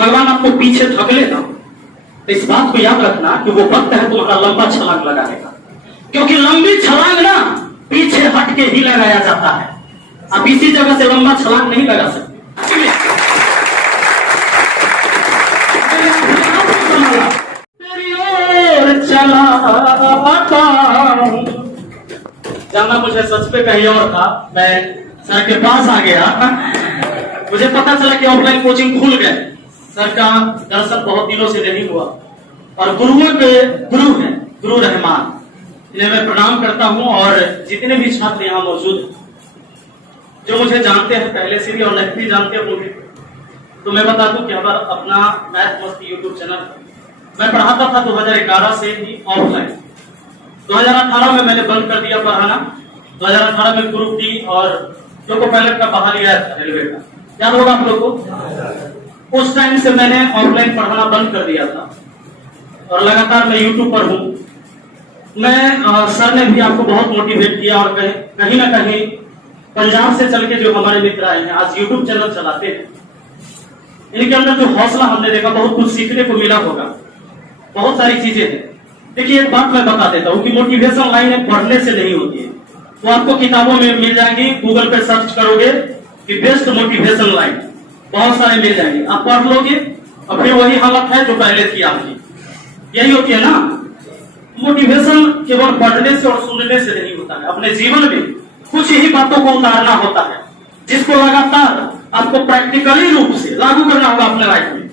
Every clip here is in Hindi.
भगवान आपको पीछे धकेले ना, तो इस बात को याद रखना कि वो वक्त है तुम्हारा लंबा छलांग लगाने का, क्योंकि लंबी छलांग ना पीछे हट के ही लगाया जाता है। आप इसी जगह से लंबा छलांग नहीं लगा सकते। जाना मुझे सच पे कहीं और था, मैं सर के पास आ गया, मुझे पता चला कि ऑफलाइन कोचिंग खुल गए। सर का दर्शन बहुत दिनों से नहीं हुआ, और गुरुओं के गुरु हैं गुरु रहमान, इन्हें मैं प्रणाम करता हूं। और जितने भी छात्र यहाँ मौजूद हैं, जो मुझे जानते हैं पहले से भी और नहीं भी जानते होंगे, तो मैं बता दूं कि हमारा अपना मैथ मस्ती यूट्यूब चैनल मैं पढ़ाता था 2011 से ही ऑफलाइन। 2018 में मैंने बंद कर दिया पढ़ाना। 2018 में ग्रुप डी और लोको पायलट का बहाली आया था रेलवे का, याद होगा आप लोगों को। उस टाइम से मैंने ऑफलाइन पढ़ाना बंद कर दिया था और लगातार मैं यूट्यूब पर हूँ। मैं सर ने भी आपको बहुत मोटिवेट किया, और कहीं ना कहीं पंजाब से चल के जो हमारे मित्र आए हैं आज यूट्यूब चैनल चलाते हैं, इनके अंदर जो हौसला हमने देखा, बहुत कुछ सीखने को मिला होगा, बहुत सारी चीजें हैं। देखिए एक बात मैं बता देता हूँ कि मोटिवेशन लाइन पढ़ने से नहीं होती है, वो आपको किताबों में मिल जाएंगी। गूगल पे सर्च करोगे कि बेस्ट मोटिवेशन लाइन, बहुत सारे मिल जाएंगे, आप पढ़ लोगे और फिर वही हालत है जो पहले थी आपकी। यही होती है ना, मोटिवेशन केवल पढ़ने से और सुनने से नहीं होता है, अपने जीवन में कुछ ही बातों को उतारना होता है, जिसको लगातार आपको प्रैक्टिकली रूप से लागू करना होगा अपने लाइफ में।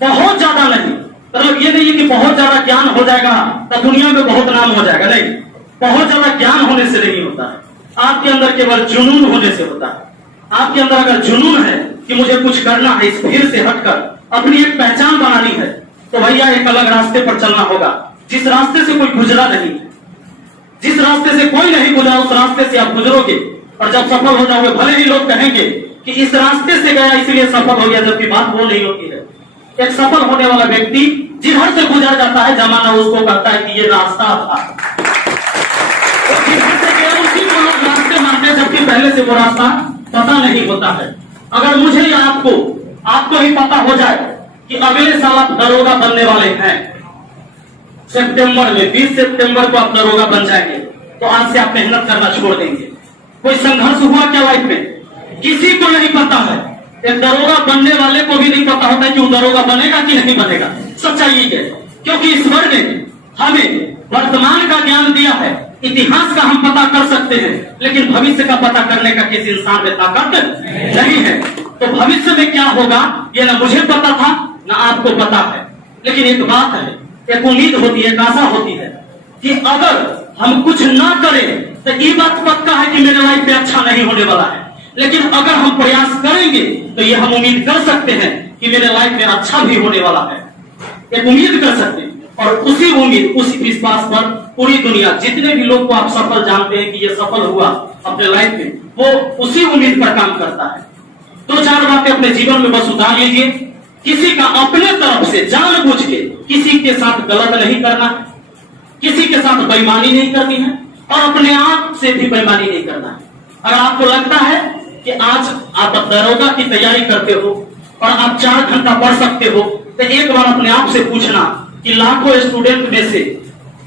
बहुत ज्यादा नहीं, मतलब ये नहीं है कि बहुत ज्यादा ज्ञान हो जाएगा तो दुनिया में बहुत नाम हो जाएगा, नहीं। बहुत ज्यादा ज्ञान होने से नहीं होता है, आपके अंदर केवल जुनून होने से होता है। आपके अंदर अगर जुनून है कि मुझे कुछ करना है, इस भीड़ से हटकर अपनी एक पहचान बनानी है, तो भैया एक अलग रास्ते पर चलना होगा, जिस रास्ते से कोई गुजरा नहीं है। जिस रास्ते से कोई नहीं गुजरा उस रास्ते से आप गुजरोगे, और जब सफल हो जाओगे, भले ही लोग कहेंगे कि इस रास्ते से गया इसलिए सफल हो गया, जबकि बात वो नहीं होती है। एक सफल होने वाला व्यक्ति जिधर से गुजर जाता है, जमाना उसको कहता है कि ये रास्ता था, जिधर से गया उसी को लोग रास्ते मानते हैं, जबकि पहले से वो रास्ता पता नहीं होता है। अगर मुझे या आपको ही पता हो जाए कि अगले साल आप दरोगा बनने वाले हैं, सितंबर में 20 सितंबर को आप दरोगा बन जाएंगे, तो आज से आप मेहनत करना छोड़ देंगे। कोई संघर्ष हुआ क्या लाइफ में? किसी को नहीं पता है। एक दरोगा बनने वाले को भी नहीं पता होता है कि वो दरोगा बनेगा कि नहीं बनेगा। सच्चाई है, क्योंकि ईश्वर ने हमें वर्तमान का ज्ञान दिया है, इतिहास का हम पता कर सकते हैं, लेकिन भविष्य का पता करने का किसी इंसान में ताकत नहीं है। तो भविष्य में क्या होगा ये ना मुझे पता था ना आपको पता है, लेकिन एक बात है, एक उम्मीद होती है, एक आशा होती है कि अगर हम कुछ ना करें तो ये बात पक्का है कि मेरे लाइफ में अच्छा नहीं होने वाला है, लेकिन अगर हम प्रयास करेंगे तो ये हम उम्मीद कर सकते हैं कि मेरे लाइफ में अच्छा भी होने वाला है। एक उम्मीद कर सकते हैं, और उसी उम्मीद उसी विश्वास पर पूरी दुनिया, जितने भी लोग को आप सफल जानते हैं कि ये सफल हुआ अपने लाइफ में, वो उसी उम्मीद पर काम करता है। दो चार बातें अपने जीवन में बस उतार लीजिए। किसी का अपने तरफ से जानबूझ के किसी के साथ गलत नहीं करना, किसी के साथ बेईमानी नहीं करनी है, और अपने आप से भी बेईमानी नहीं करना है। अगर आपको लगता है कि आज आप दरोगा की तैयारी करते हो और आप 4 घंटा पढ़ सकते हो, तो एक बार अपने आप से पूछना कि लाखों स्टूडेंट में से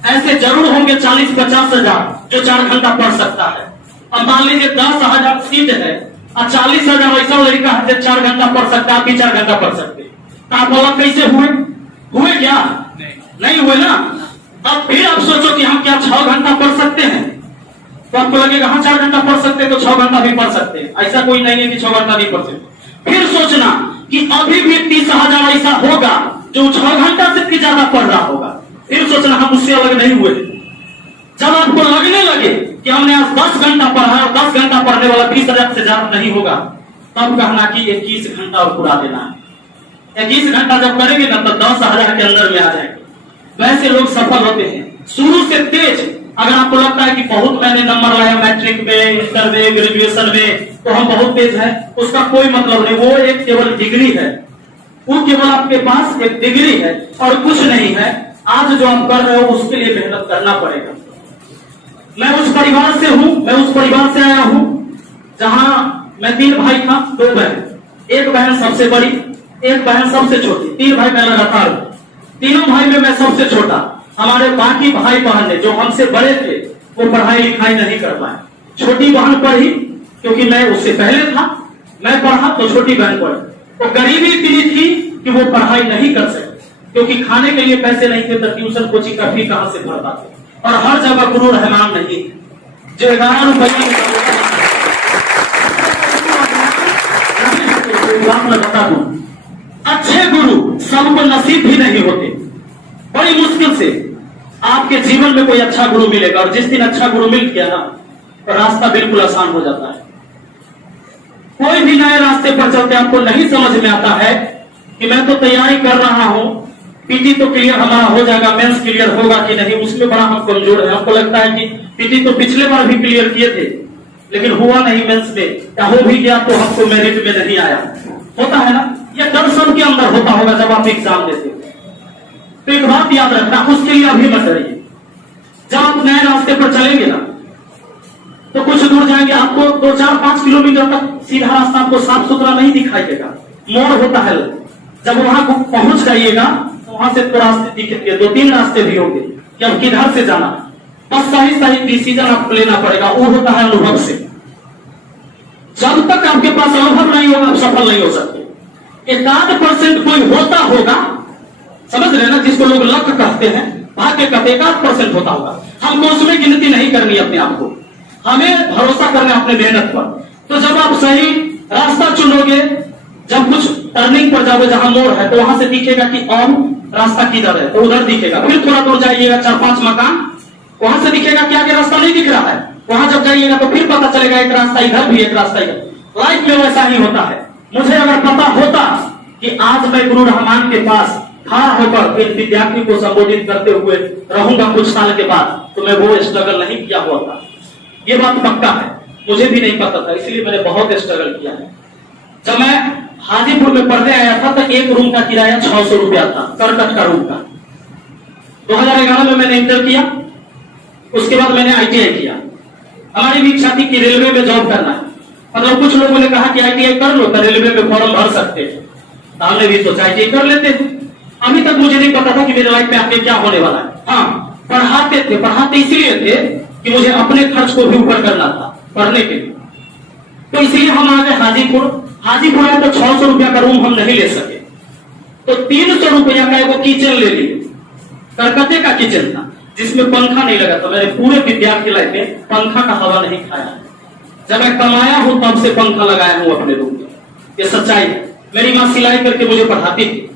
ऐसे जरूर होंगे 40-50 हजार जो 4 घंटा पढ़ सकता है। अब मान लीजिए 10,000 सीट है और 40,000 ऐसा लड़का है जो 4 घंटा पढ़ सकता है, आप भी 4 घंटा पढ़ सकते, तो आप अलग कैसे हुए क्या? नहीं हुए ना। अब फिर आप सोचो कि हम क्या 6 घंटा पढ़ सकते हैं, तो आपको लगेगा हाँ 4 घंटा पढ़ सकते हैं तो 6 घंटा भी पढ़ सकते हैं। ऐसा कोई नहीं है कि 6 घंटा नहीं पढ़ सकते। फिर सोचना कि अभी भी 30,000 ऐसा होगा जो 6 घंटा से भी ज्यादा पढ़ रहा होगा। फिर सोचना हम उससे अलग नहीं हुए। जब आपको लगने लगे कि हमने आज 10 घंटा पढ़ा है और 10 घंटा पढ़ने वाला 20,000 से ज्यादा नहीं होगा, तब कहना कि 21 घंटा और पूरा देना है। 21 घंटा जब करेंगे ना तो 10,000 के अंदर में आ जाएंगे। वैसे लोग सफल होते हैं शुरू से तेज। अगर आपको लगता है कि बहुत मैंने नंबर लाया मैट्रिक में, इंटर में, ग्रेजुएशन में, तो हम बहुत तेज हैं, उसका कोई मतलब नहीं। वो एक केवल डिग्री है, वो केवल आपके पास एक डिग्री है और कुछ नहीं है। आज जो आप कर रहे हो उसके लिए मेहनत करना पड़ेगा। मैं उस परिवार से हूं, मैं उस परिवार से आया हूं जहां मैं 3 भाई था, 2 बहन। एक बहन सबसे बड़ी, एक बहन सबसे छोटी, 3 भाई बहन लगातार, तीनों भाई में मैं सबसे छोटा। हमारे बाकी भाई बहन ने जो हमसे बड़े थे वो पढ़ाई लिखाई नहीं कर पाए। छोटी बहन पढ़ी क्योंकि मैं उससे पहले था, मैं पढ़ा तो छोटी बहन पढ़ी। तो गरीबी इतनी थी कि वो पढ़ाई नहीं कर सके क्योंकि खाने के लिए पैसे नहीं थे, तो ट्यूशन कोचिंग का फी कहां से भरता थे। और हर जगह गुरु रहमान नहीं, जो 11 रुपया बता दूं, अच्छे गुरु सबको नसीब भी नहीं होते। बड़ी मुश्किल से आपके जीवन में कोई अच्छा गुरु मिलेगा, और जिस दिन अच्छा गुरु मिल गया ना तो रास्ता बिल्कुल आसान हो जाता है। कोई भी नए रास्ते पर चलते आपको नहीं समझ में आता है कि मैं तो तैयारी कर रहा हूं, पीटी तो क्लियर हमारा हो जाएगा, मेंस क्लियर होगा कि नहीं, उसमें बड़ा हम कमजोर है। हमको लगता है कि पीटी तो पिछले बार भी क्लियर किए थे लेकिन हुआ नहीं मेंस में, या हो भी गया तो हमको मेरिट में नहीं आया। होता है ना, यह डर सबके अंदर होता होगा जब आप एग्जाम देते हो। तो एक बात याद रखना, उसके लिए अभी मत डरिए। जब आप नए रास्ते पर चलेंगे ना तो कुछ दूर जाएंगे, आपको 2-4-5 किलोमीटर तक सीधा रास्ता आपको साफ सुथरा नहीं दिखाई देगा, मोड़ होता है। जब वहां को पहुंच जाइएगा तो वहां से तो रास्ते दिखेंगे, 2-3 रास्ते भी होंगे कि अब किधर से जाना। बस सही सही डिसीजन आपको लेना पड़ेगा, वो होता है अनुभव से। जब तक आपके पास अनुभव नहीं होगा आप सफल नहीं हो सकते। 1% कोई होता होगा, समझ रहे ना, जिसको लोग लक कहते हैं, भाग्य कहते 1% होता होगा। हमको उसमें गिनती नहीं करनी अपने आप को, हमें भरोसा करना अपने मेहनत पर। तो जब आप सही रास्ता चुनोगे, जब कुछ टर्निंग पर जाओगे जहां मोड़ है, तो वहां से दिखेगा कि और रास्ता किधर है, तो उधर दिखेगा। फिर थोड़ा दूर जाइएगा, 4-5 मकान, वहां से दिखेगा कि आगे रास्ता नहीं दिख रहा है। वहां जब जाइएगा तो फिर पता चलेगा एक रास्ता इधर भी, एक रास्ता इधर। लाइफ में वैसा ही होता है। मुझे अगर पता होता कि आज मैं गुरु रहमान के पास खड़ा होकर एक विद्यार्थी को संबोधित करते हुए रहूंगा कुछ साल के बाद, तो मैं वो स्ट्रगल नहीं किया हुआ था। ये बात पक्का है, मुझे भी नहीं पता था, इसलिए मैंने बहुत स्ट्रगल किया है। जब मैं हाजीपुर में पढ़ने आया था तो एक रूम का किराया 600 रुपया था, करकट का रूम का। 2011 में मैंने इंटर किया, उसके बाद मैंने ITI किया। हमारी भी इच्छा थी कि रेलवे में जॉब करना है, मतलब कुछ लोगों ने कहा कि ITI कर लो तो रेलवे में फॉर्म भर सकते हैं, तो हमने भी सोचा ITI कर लेते हैं। अभी तक मुझे नहीं पता था कि मेरे लाइफ में आगे क्या होने वाला है। हाँ, पढ़ाते इसलिए थे कि मुझे अपने खर्च को भी ऊपर करना था पढ़ने के लिए, तो इसलिए हम आ गए हाजीपुर आए तो 600 रुपया का रूम हम नहीं ले सके, तो 300 रुपया का एक किचन ले लिए। कलकत्ते का किचन था जिसमें पंखा नहीं लगा था। मैंने पूरे विद्यार्थी लाइफ में पंखा का हवा नहीं खाया। जब मैं कमाया हूं तब से पंखा लगाया हूं अपने रूम में, ये सच्चाई है। मेरी मां सिलाई करके मुझे पढ़ाती थी,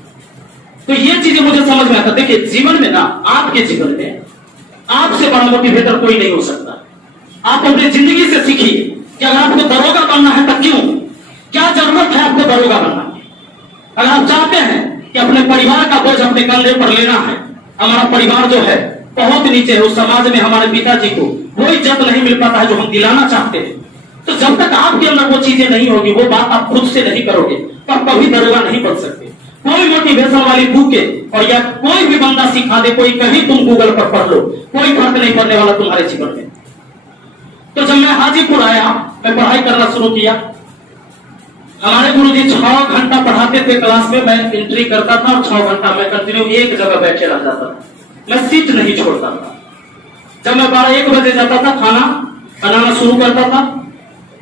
तो ये चीजें मुझे समझ में आता। देखिए जीवन में ना, आपके जीवन में आपसे बड़ा मोटिवेटर कोई नहीं हो सकता। आप अपनी जिंदगी से सीखिए कि अगर आपको दरोगा बनना है तो क्यों, क्या जरूरत है आपको दरोगा बनना। अगर आप चाहते हैं कि अपने परिवार का बोझ अपने कंधे पर लेना है, हमारा परिवार जो है बहुत नीचे है, उस समाज में हमारे पिताजी को वो इज्जत नहीं मिल पाता है जो हम दिलाना चाहते हैं, तो जब तक आपके अंदर वो चीजें नहीं होगी, वो बात आप खुद से नहीं करोगे, तो आप कभी दरोगा नहीं बन सकते। कोई मोटिवेशन वाली बुक और या कोई भी बंदा सिखा दे, कोई कहीं तुम गूगल पर पढ़ लो, कोई फर्क नहीं पड़ने वाला तुम्हारे जीवन में। तो जब मैं हाजीपुर आया, मैं पढ़ाई करना शुरू किया। हमारे गुरुजी 6 घंटा पढ़ाते थे क्लास में, मैं एंट्री करता था और 6 घंटा मैं कंटिन्यू एक जगह बैठे रह जाता था, मैं सीट नहीं छोड़ता था। जब मैं 12-1 बजे जाता था, खाना बनाना शुरू करता था।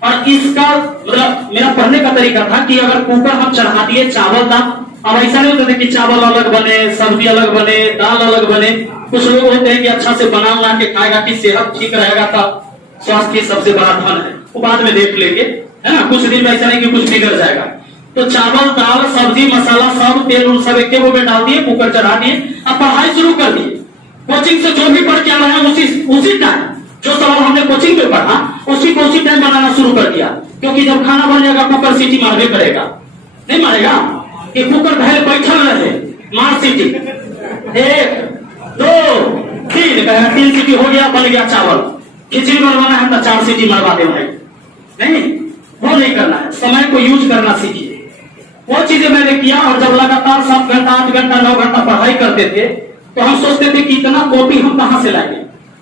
और इसका मतलब मेरा पढ़ने का तरीका था कि अगर कुकर हम चढ़ा दिए, चावल था, अब ऐसा नहीं होता था कि चावल अलग बने, सब्जी अलग बने, दाल अलग बने। कुछ लोग होते हैं कि अच्छा से बना के खाएगा कि सेहत ठीक रहेगा, था स्वास्थ्य सबसे बड़ा धन है, वो बाद में देख लेंगे, है ना। कुछ दिन में ऐसा नहीं कि कुछ बिगड़ जाएगा। तो चावल दाल सब्जी मसाला सब तेल उन सब एक में डाल दिए, कुकर चढ़ा दिए, अब पढ़ाई शुरू कर दिए। कोचिंग से जो भी पढ़ के आ रहा है उसी टाइम जो सवाल हमने कोचिंग में पढ़ा उसी को उसी टाइम बनाना शुरू कर दिया, क्योंकि जब खाना बन जाएगा कुकर सीटी मारवे करेगा, नहीं मारेगा कि कुकर पहले बैठल रहे, मार सीटी 1 2 3 सीटी हो गया, बन गया चावल। खिचड़ी बनवाना है तो 4 सीटी मरवा दे भाई, नहीं वो नहीं करना है, समय को यूज करना सीखिए। वो चीजें मैंने किया। और जब लगातार 7 घंटा 8 घंटा 9 घंटा पढ़ाई करते थे तो हम सोचते थे कि इतना कॉपी हम कहां से लाएंगे,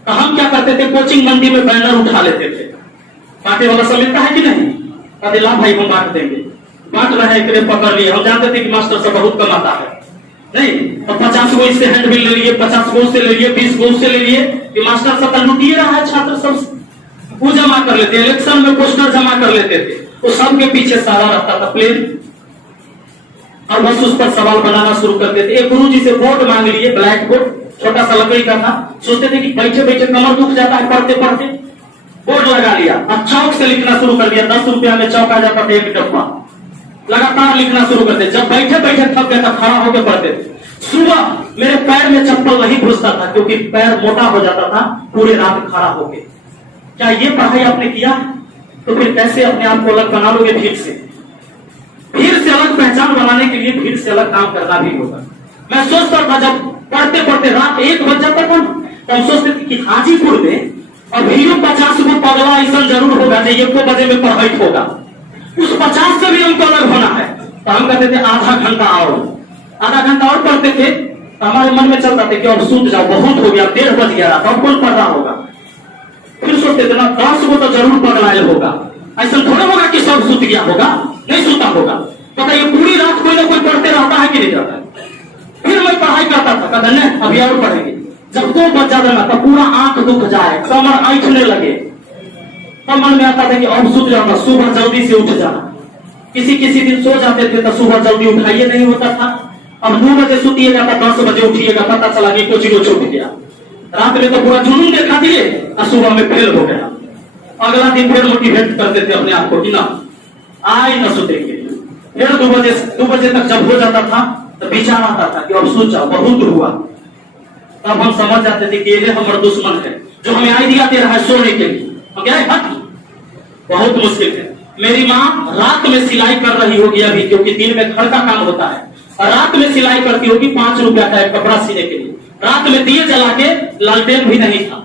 तो हम क्या करते थे, कोचिंग मंडी में बैनर उठा लेते थे, बांटे वाला सब मिलता है कि नहीं, कहते ला भाई हम बांट देंगे, बांट रहे हैं, एक पकड़ लिए। हम जानते थे कि मास्टर से बहुत कमाता है, नहीं तो 50 गो इससे हैंडबिल ले लिए, 50 गो से ले लिए, 20 गो से ले लिए कि मास्टर सब लुटिए रहा है छात्र सब। वो जमा कर लेते, इलेक्शन में पोस्टर जमा कर लेते थे, वो सबके पीछे सारा रहता था प्लेन, और बस उस पर सवाल बनाना शुरू कर देते। एक गुरु जी से बोर्ड मांग लिए, ब्लैक बोर्ड, छोटा सा लकड़ी का था। सोचते थे कि बैठे बैठे कमर दुख जाता है पढ़ते पढ़ते, बोर्ड लगा लिया। अब चौक से लिखना शुरू कर दिया, 10 रुपया में चौक आ जाता था एक डब्बा। लगातार लिखना शुरू करते, जब बैठे बैठे थक गए तब खड़ा होकर पढ़ते थे। सुबह मेरे पैर में चप्पल नहीं घुसता था, क्योंकि पैर मोटा हो जाता था पूरे रात खड़ा होके। क्या ये पढ़ाई आपने किया? तो फिर कैसे अपने आप को अलग बना लोगे? फिर से अलग पहचान बनाने के लिए फिर से अलग काम करना भी होगा। मैं सोचता था जब पढ़ते पढ़ते रात 1 बज जाता था, तब सोचते थे कि हाजीपुर में अभी 50 को पगला ऐसा जरूर होगा जो 1 बजे में प्रभावित होगा, उस 50 से भी हमको अलग होना है। तो हम कहते थे आधा घंटा और पढ़ते थे। तो हमारे मन में चलता था कि अब सूत जाओ, बहुत हो गया, 1:30 बज गया, अब कौन पढ़ रहा होगा। फिर सोचते थे ना 10 को तो जरूर पगलायल होगा, ऐसा थोड़ा होगा कि सब सूत गया होगा, नहीं सूता होगा। पता ये पूरी रात कोई ना कोई पढ़ते रहता है कि नहीं रहता है। फिर मैं पढ़ाई करता था, कहता नहीं अभी और पढ़ेंगे। जब 2 बज जाता था पूरा आंख दुख जाए, कमर ऐंठने लगे, तब मन में आता था कि अब सूत जाऊंगा, सुबह जल्दी से उठ जाना। किसी दिन सो जाते थे तो सुबह जल्दी उठाइए नहीं होता था। अब 9 बजे सुतिएगा तो 10 बजे उठिएगा, पता चला कि कोचिंग छूट गया। रात में तो पूरा जुनून दिखा दिए और सुबह में फेल हो गया। अगला दिन फिर मोटिवेट करते थे अपने आप को कि ना आए न सुतेंगे। फिर 2 बजे तक जब हो जाता था तो विचार आता था कि अब सोच जाओ, बहुत हुआ। तब हम समझ जाते थे कि ये हमारा दुश्मन है जो हमें आइडिया दे रहा है सोने के लिए। हम क्या है बहुत मुश्किल है। मेरी माँ रात में सिलाई कर रही होगी अभी, क्योंकि दिन में घर का काम होता है, और रात में सिलाई करती होगी 5 रुपया का एक कपड़ा सीने के लिए। रात में दिए जला के, लालटेन भी नहीं था,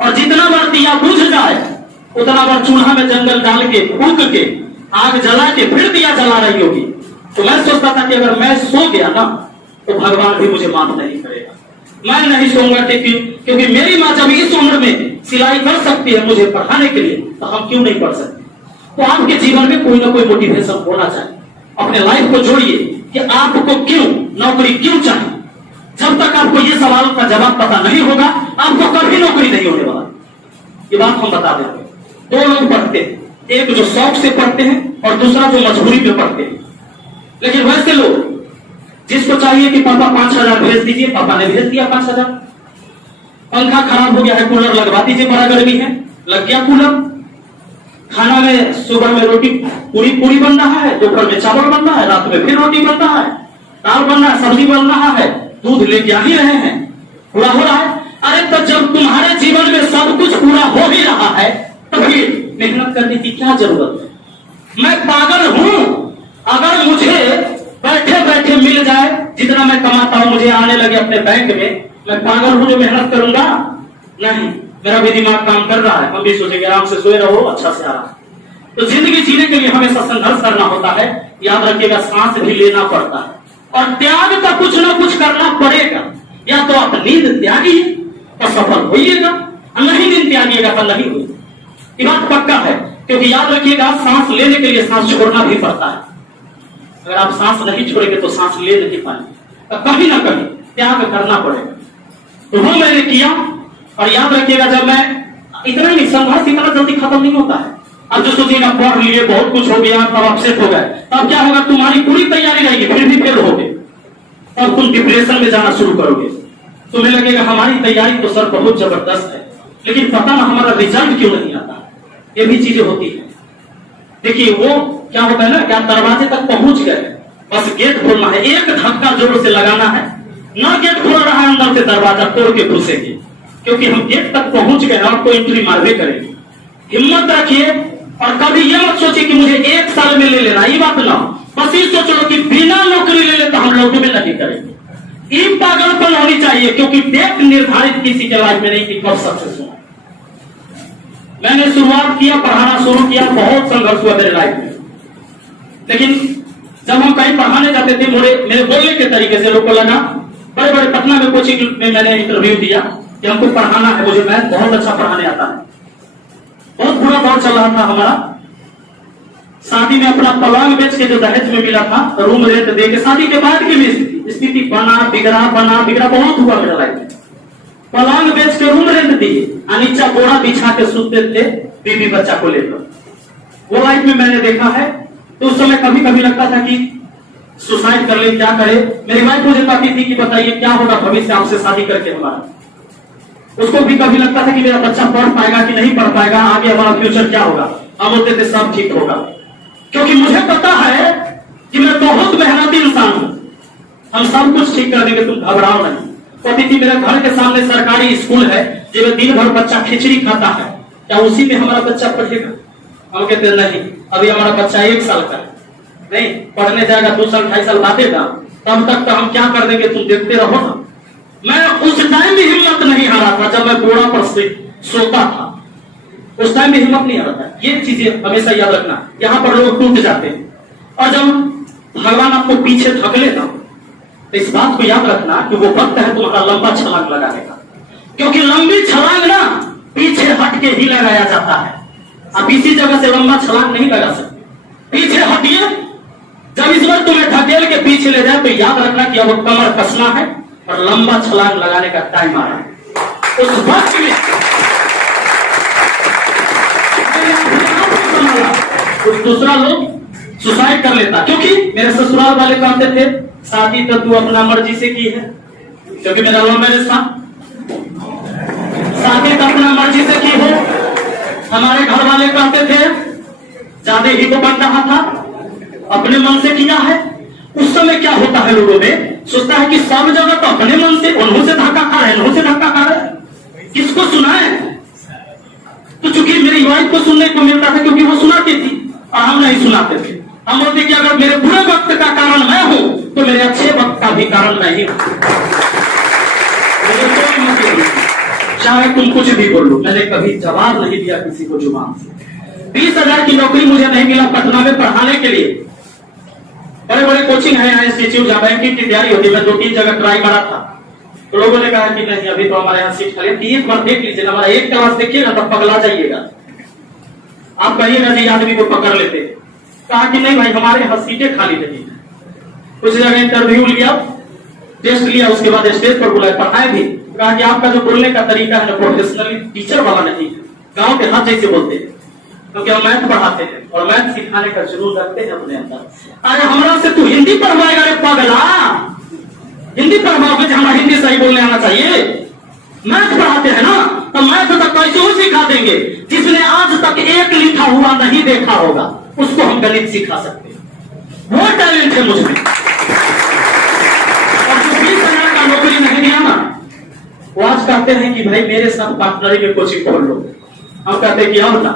और जितना बार दिया बुझ जाए उतना बार चूल्हा में जंगल डाल के फूंक के आग जला के फिर दिया जला रही होगी। तो मैं सोचता था कि अगर मैं सो गया ना तो भगवान भी मुझे माफ नहीं करेगा, मैं नहीं सोऊंगा। क्योंकि मेरी माँ जब इस उम्र में सिलाई कर सकती है मुझे पढ़ाने के लिए, तो हम क्यों नहीं पढ़ सकते? तो आपके जीवन में कोई ना कोई मोटिवेशन होना चाहिए। अपने लाइफ को जोड़िए कि आपको क्यों नौकरी क्यों चाहिए। जब तक आपको ये सवाल का जवाब पता नहीं होगा, आपको कभी नौकरी नहीं होने वाला। ये बात हम बता देंगे। 2 लोग पढ़ते हैं, एक जो शौक से पढ़ते हैं और दूसरा जो मजबूरी में पढ़ते हैं। लेकिन वैसे लोग जिसको चाहिए कि पापा 5000 भेज दीजिए, पापा ने भेज दिया 5000। पंखा खराब हो गया है, कूलर लगवा दीजिए, बड़ा गर्मी है, लग गया कूलर। खाना में सुबह में रोटी पूरी बन रहा है, दोपहर में चावल बन रहा है, रात में फिर रोटी बन रहा है, दाल बन रहा है, सब्जी बन रहा है, दूध लेके आ ही रहे हैं, पूरा हो रहा है। अरे तो जब तुम्हारे जीवन में सब कुछ पूरा हो ही रहा है तो फिर मेहनत करने की क्या जरूरत है? मैं पागल हूं अगर मुझे बैठे बैठे मिल जाए जितना मैं कमाता हूं, मुझे आने लगे अपने बैंक में, मैं पागल हूं जो मेहनत करूंगा? नहीं, मेरा भी दिमाग काम कर रहा है। हम भी सोचेंगे आराम से सोए रहो, अच्छा से आ रहा है। तो जिंदगी जीने के लिए हमेशा संघर्ष करना होता है। याद रखिएगा, सांस भी लेना पड़ता है और त्याग का कुछ ना कुछ करना पड़ेगा। या तो आप नींद त्यागी तो सफल होइएगा, नहीं नींद त्यागिएगा तो नहीं होगा। ये बात पक्का है, क्योंकि याद रखिएगा सांस लेने के लिए सांस छोड़ना भी पड़ता है। अगर आप सांस नहीं छोड़ेंगे तो सांस ले नहीं पाएंगे, तो कहीं ना कहीं त्याग करना पड़ेगा। तो वो मैंने किया। और याद रखिएगा, जब मैं इतना नहीं, संघर्ष इतना जल्दी खत्म नहीं होता है। अब जो सोचिएगा पढ़ लिए, बहुत कुछ हो गया, तब अपसेट हो गए, तब क्या होगा? तुम्हारी पूरी तैयारी रहेगी, फिर भी फेल होगे, तब तुम डिप्रेशन में जाना शुरू करोगे। तुम्हें लगेगा हमारी तैयारी तो सर बहुत जबरदस्त है, लेकिन पता ना हमारा रिजल्ट क्यों नहीं आता। ये भी चीजें होती है। देखिए वो क्या होता है ना, क्या दरवाजे तक पहुंच गए, बस गेट खोलना है, एक धक्का जोर से लगाना है ना। गेट खोल रहा है, अंदर से दरवाजा तोड़ के घुसेंगे, क्योंकि हम गेट तक पहुंच गए, आपको एंट्री मारवे करेंगे। हिम्मत रखिए और कभी ये मत सोचिए कि मुझे 1 साल में ले लेना, ये बात ना। बस ये सोचो कि बिना नौकरी ले ले तो हम लोग में नहीं करेंगे। ये पागलपन होनी चाहिए, क्योंकि डेट निर्धारित किसी के लाइफ में नहीं कि कब सक्सेस होना। मैंने शुरुआत किया, पढ़ाना शुरू किया, बहुत संघर्ष हुआ मेरे लाइफ में। लेकिन जब हम कहीं पढ़ाने जाते थे, मेरे बोलने के तरीके से लोग को लगा, बड़े बड़े पटना में कोचिंग में मैंने इंटरव्यू दिया कि हमको पढ़ाना है, मुझे मैथ बहुत अच्छा पढ़ाने आता है। बहुत बुरा दौर चल रहा था हमारा, शादी में अपना पलंग बेच के जो दहेज में मिला था, रूम रेंट दे के, शादी के बाद की भी स्थिति बना बिगड़ा बहुत हुआ मेरा लाइफ में। पलंग बेच के रूम रेंट दिए, नीचा बोरा बिछा के सोते थे बीवी बच्चा को लेकर। वो लाइफ में मैंने देखा है। तो उस समय कभी कभी लगता था कि सुसाइड कर ले, क्या करे। मेरी वाइफ मुझे कहती थी कि बताइए क्या होगा भविष्य आपसे शादी करके हमारा। उसको भी कभी लगता था कि मेरा बच्चा पढ़ पाएगा कि नहीं पढ़ पाएगा, आगे हमारा फ्यूचर क्या होगा। हम बोलते थे सब ठीक होगा, क्योंकि मुझे पता है कि मैं बहुत मेहनती इंसान हूं। हम सब कुछ ठीक कर देंगे, तुम घबराओ नहीं। कहती थी मेरे घर के सामने सरकारी स्कूल है, जिसमें दिन भर बच्चा खिचड़ी खाता है, क्या उसी में हमारा बच्चा पढ़ेगा। हम कहते नहीं, अभी हमारा बच्चा 1 साल का है, नहीं पढ़ने जाएगा 2 साल 2.5 साल बातेगा, तब तक तो हम क्या कर देंगे, तुम देखते रहो ना। मैं उस टाइम भी हिम्मत नहीं हारा था जब मैं बोरा पर से सोता था। उस टाइम भी हिम्मत नहीं हारा था। ये चीजें हमेशा याद रखना, यहाँ पर लोग टूट जाते हैं। और जब भगवान आपको पीछे धक लेना, तो इस बात को याद रखना कि वो वक्त है तुम्हारा लंबा छलांग लगाने का, क्योंकि लंबी छलांग ना पीछे हट के ही लगाया जाता है। आप इसी जगह से लंबा छलांग नहीं लगा सकते, पीछे हटिए। जब इस बार तुम्हें ढकेल के पीछे ले जाए तो याद रखना कि अब कमर कसना है और लंबा छलांग लगाने का टाइम आ रहा है। उस वक्त में कुछ दूसरा लोग सुसाइड कर लेता, क्योंकि मेरे ससुराल वाले कहते थे शादी तो तू अपना मर्जी से की है, क्योंकि मेरा लव मैरिज था। शादी तो अपना मर्जी से की हो। हमारे घर वाले कहते थे ज्यादा ही तो बन रहा था, अपने मन से किया है। उस समय क्या होता है, लोगों में सोचता है कि सब जगह तो अपने मन से, उन्हों से धक्का खा रहे, उन्हों से धक्का खा रहे, किसको सुनाए। तो चूंकि मेरी वाइफ को सुनने को मिलता था, क्योंकि वो सुनाती थी और हम नहीं सुनाते थे। हम बोलते कि अगर मेरे बुरे वक्त का कारण मैं हूं तो मेरे अच्छे वक्त का भी कारण मैं ही हूं। चाहे तुम कुछ भी बोलो, मैंने कभी जवाब नहीं दिया किसी को जुबान से। 20,000 की नौकरी मुझे नहीं मिला पटना में पढ़ाने के लिए। बड़े बड़े कोचिंग है इंस्टीट्यूट, जहां बैंकिंग की तैयारी होती है। मैं 2-3 जगह ट्राई मारा था, तो लोगों ने कहा कि नहीं अभी तो हमारे यहाँ सीट खाली। एक बार देख लीजिए, हमारा 1 क्लास देखिएगा तब पगला जाइएगा। आप कहिएगा जी आदमी को पकड़ लेते। कहा कि नहीं भाई हमारे यहाँ सीटें खाली नहीं है। कुछ जगह इंटरव्यू लिया, टेस्ट लिया, उसके बाद स्टेज पर बुलाया, पढ़ाए भी। कहा कि आपका जो बोलने का तरीका है प्रोफेशनली टीचर वाला नहीं है, गांव के हाथ जैसे बोलते हैं, क्योंकि हम मैथ पढ़ाते हैं और मैथ सिखाने का जुनून रखते हैं अपने अंदर। अरे हमारा से तू हिंदी पढ़वाएगा रे पगला, हिंदी पढ़वाओगे, हमारा हिंदी सही बोलने आना चाहिए। मैथ पढ़ाते हैं ना, तो मैथ तक कैसे हो सिखा देंगे। जिसने आज तक एक लिखा हुआ नहीं देखा होगा उसको हम गणित सिखा सकते हैं। वो टैलेंट है मुझमें। और जो 20,000 का नौकरी नहीं दिया ना, वो आज कहते हैं कि भाई मेरे साथ पार्टनरी में कोचिंग खोल लो। हम कहते हैं कि अब ना,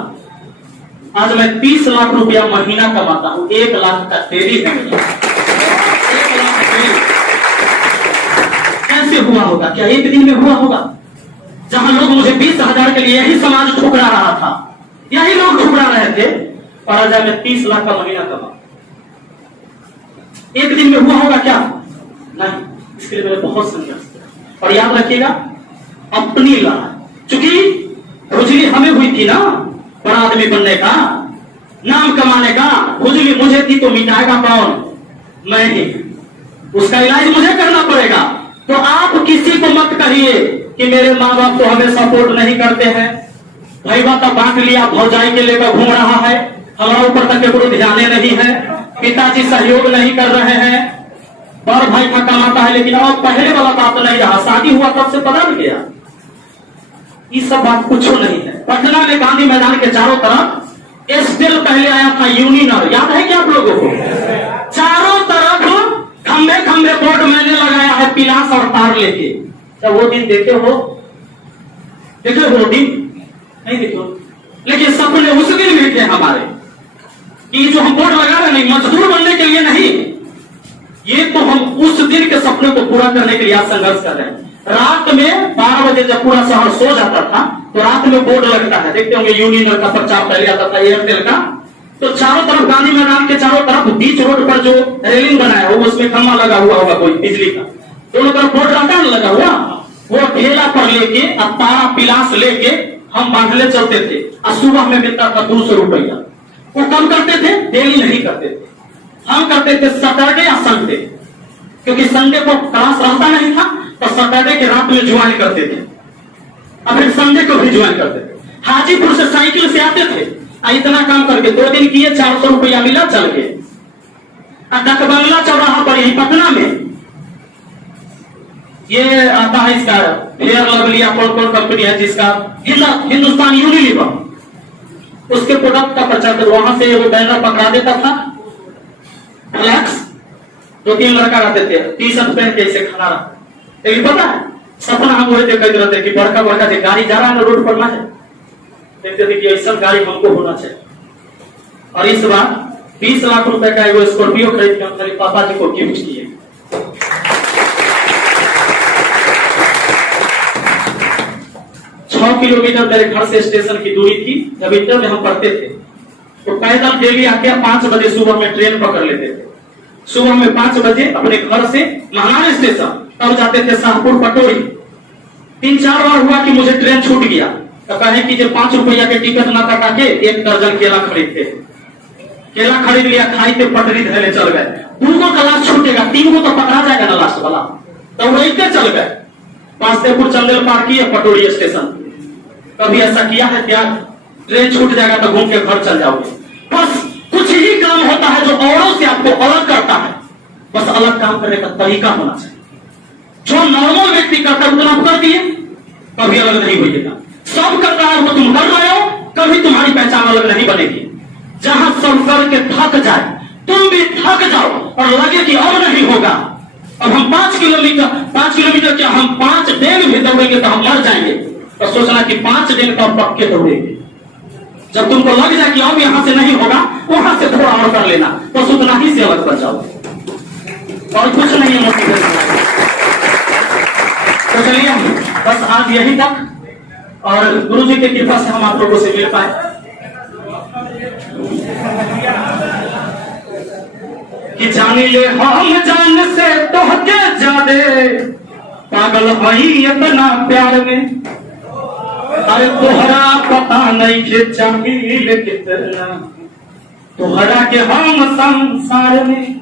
आज मैं 30 लाख रुपया महीना कमाता हूं, 1 लाख का देरी है मुझे। 1 लाख देरी कैसे हुआ होगा? क्या एक दिन में हुआ होगा? जहां लोग मुझे 20,000 के लिए यही समाज ठुकरा रहा था, यही लोग ठुकरा रहे थे, और आज मैं 30 लाख का महीना कमा। एक दिन में हुआ होगा क्या? नहीं। इसके लिए मैंने बहुत संघर्ष किया। और याद रखिएगा, अपनी लाल, चूंकि खुजली हमें हुई थी ना बड़ा आदमी बनने का, नाम कमाने का, खुजली मुझे थी तो मिटाएगा कौन? मैं ही। उसका इलाज मुझे करना पड़ेगा। तो आप किसी को मत कहिए कि मेरे माँ बाप तो हमें सपोर्ट नहीं करते हैं, भाईवा तो बांट लिया, भौजाई के लेकर घूम रहा है, हमारा ऊपर तक कोई ध्यान नहीं है, पिताजी सहयोग नहीं कर रहे हैं, बड़ भाई का कमाता है। लेकिन अब पहले वाला बात नहीं रहा, शादी हुआ तब से बदल गया। ये सब बात कुछ नहीं है। पटना में गांधी मैदान के चारों तरफ एस्टेल पहले आया था, यूनिनर, याद है क्या आप लोगों को? चारों तरफ खंबे खंबे बोर्ड मैंने लगाया है, पिलास और तार लेके। क्या वो दिन देखे हो? देखे हो वो दिन? नहीं देखो। लेकिन सपने उस दिन में थे हमारे, कि जो हम बोर्ड लगा रहे नहीं, मजदूर बनने के लिए नहीं, ये तो हम उस दिन के सपने को पूरा करने के लिए आज संघर्ष कर रहे हैं। रात में 12 बजे जब पूरा शहर सो जाता था, तो रात में बोर्ड लगता है, देखते होंगे यूनियन का प्रचार पहले आता था, एयरटेल का। तो चारों तरफ गांधी मैदान के चारों तरफ बीच रोड पर जो रेलिंग बनाया हो, उसमें खम्मा लगा हुआ होगा कोई बिजली का, दोनों तरफ बोर्ड रहता है लगा हुआ, वो ठेला पर लेके अब तारा पिलास लेके हम बांधले चलते थे। और सुबह में मिलता था 200 रुपया। वो कम करते थे, डेली नहीं करते थे। हम करते थे सैटरडे या संडे, क्योंकि संडे को क्लास रहता नहीं था, तो सैटरडे के रात में ज्वाइन करते थे, और फिर संडे को भी ज्वाइन करते थे। हाजीपुर से साइकिल से आते थे, इतना काम करके 2 दिन किए, 400 रुपया मिला, चल गए। डक बंगला चौराहा पर यही पटना में ये आता है, इसका फेयर लवली या कौन कौन कंपनी है जिसका हिंदुस्तान यूनिलीवर, उसके प्रोडक्ट का प्रचार कर, वहां से वो बैनर पकड़ा देता था, फ्लैक्स 2-3 लड़का रहते थे, टी-शर्ट पहन के इसे खड़ा रहा। लेकिन पता है सपना हम वही देखते रहते कि बड़का बड़का जो गाड़ी जा रहा है ना रोड पर, ना है देखते थे कि ऐसा गाड़ी हमको होना चाहिए। और इस बार 20 लाख रुपए का वो स्कॉर्पियो खरीद के हम मेरे पापा जी को गिफ्ट किए। 6 किलोमीटर मेरे घर से स्टेशन की दूरी थी। जब इंटर में हम पढ़ते थे तो पैदल डेली आके 5 बजे सुबह में ट्रेन पकड़ लेते थे। सुबह में 5 बजे अपने घर से महाराज स्टेशन, तब जाते थे शाहपुर पटोरी। 3-4 बार हुआ कि मुझे ट्रेन छूट गया, तो कहे कि जो 5 रुपया के टिकट ना कटा के 1 दर्जन केला खरीदते। केला खरीद लिया, खाई पे पटरी धरे चल गए। 2 क्लास छूटेगा, 3 को तो पकड़ा जाएगा ना लास्ट वाला, तो वही चल गए। पांचपुर चंदेल पार किए, पटोरी स्टेशन। कभी ऐसा किया है क्या? ट्रेन छूट जाएगा तो घूम के घर चल जाओगे। बस कुछ ही काम होता है जो औरों से आपको अलग करता है, बस अलग काम करने का तरीका होना चाहिए। जो नॉर्मल व्यक्ति करता है उतना आप कर दिए, कभी अलग नहीं होइएगा। सब कर रहा है तो तुम कर रहे हो, कभी तुम्हारी पहचान अलग नहीं बनेगी। जहां सब करके थक जाए, तुम भी थक जाओ और लगे कि अब नहीं होगा, अब हम 5 किलोमीटर क्या, हम 5 डेग भी दौड़ेंगे तो हम मर जाएंगे, तो सोचना कि 5 डेग तो पक्के दौड़ेंगे। जब तुमको लग जाए कि अब यहां से नहीं होगा, वहां से थोड़ा और कर लेना, बस उतना ही से अलग बच जाओ, और कुछ नहीं है मोटिवेशन। तो चलिए बस आज यही तक, और गुरु जी की कृपा से हम आप लोगों से मिल पाए कि जाने ले हम जान से तोहके जादे पागल हई इतना प्यार में। अरे तोहरा पता नहीं के चाहिए कितना, तोहरा के हम संसार में